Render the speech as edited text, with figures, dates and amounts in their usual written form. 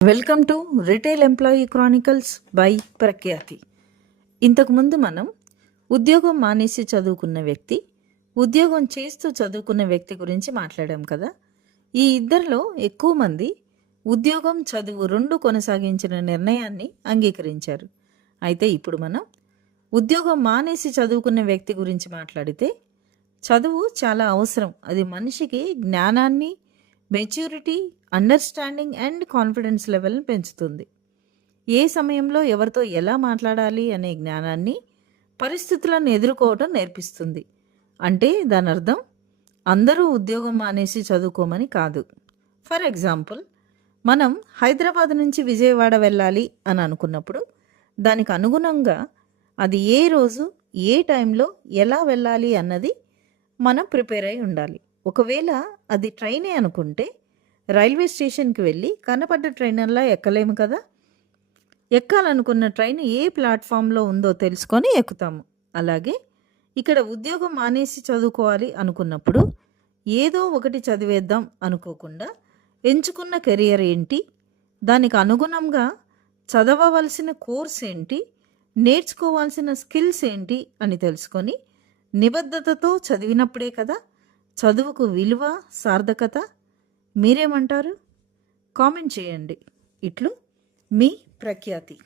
Welcome to retail employee Chronicles by ప్రఖ్యాతి. ఇంతకుముందు మనం ఉద్యోగం మానేసి చదువుకున్న వ్యక్తి, ఉద్యోగం చేస్తూ చదువుకున్న వ్యక్తి గురించి మాట్లాడాం కదా. ఈ ఇద్దరిలో ఎక్కువ మంది ఉద్యోగం చదువు రెండు కొనసాగించిన నిర్ణయాన్ని అంగీకరించారు. అయితే ఇప్పుడు మనం ఉద్యోగం మానేసి చదువుకున్న వ్యక్తి గురించి మాట్లాడితే, చదువు చాలా అవసరం. అది మనిషికి జ్ఞానాన్ని, మెచ్యూరిటీ, అండర్స్టాండింగ్ అండ్ కాన్ఫిడెన్స్ లెవెల్ని పెంచుతుంది. ఏ సమయంలో ఎవరితో ఎలా మాట్లాడాలి అనే జ్ఞానాన్ని, పరిస్థితులను ఎదుర్కోవటం నేర్పిస్తుంది. అంటే దాని అర్థం అందరూ ఉద్యోగం మానేసి చదువుకోమని కాదు. ఫర్ ఎగ్జాంపుల్, మనం హైదరాబాద్ నుంచి విజయవాడ వెళ్ళాలి అని అనుకున్నప్పుడు దానికి అనుగుణంగా అది ఏ రోజు, ఏ టైంలో, ఎలా వెళ్ళాలి అన్నది మనం ప్రిపేర్ అయి ఉండాలి. ఒకవేళ అది ట్రైనే అనుకుంటే రైల్వే స్టేషన్కి వెళ్ళి కనపడ్డ ట్రైనర్లా ఎక్కలేము కదా. ఎక్కాలనుకున్న ట్రైన్ ఏ ప్లాట్ఫామ్లో ఉందో తెలుసుకొని ఎక్కుతాము. అలాగే ఇక్కడ ఉద్యోగం మానేసి చదువుకోవాలి అనుకున్నప్పుడు ఏదో ఒకటి చదివేద్దాం అనుకోకుండా ఎంచుకున్న కెరియర్ ఏంటి, దానికి అనుగుణంగా చదవవలసిన కోర్స్ ఏంటి, నేర్చుకోవాల్సిన స్కిల్స్ ఏంటి అని తెలుసుకొని నిబద్ధతతో చదివినప్పుడే కదా చదువుకు విలువ, సార్థకత. మీరేమంటారు? కామెంట్ చేయండి. ఇట్లు మీ ప్రఖ్యాతి.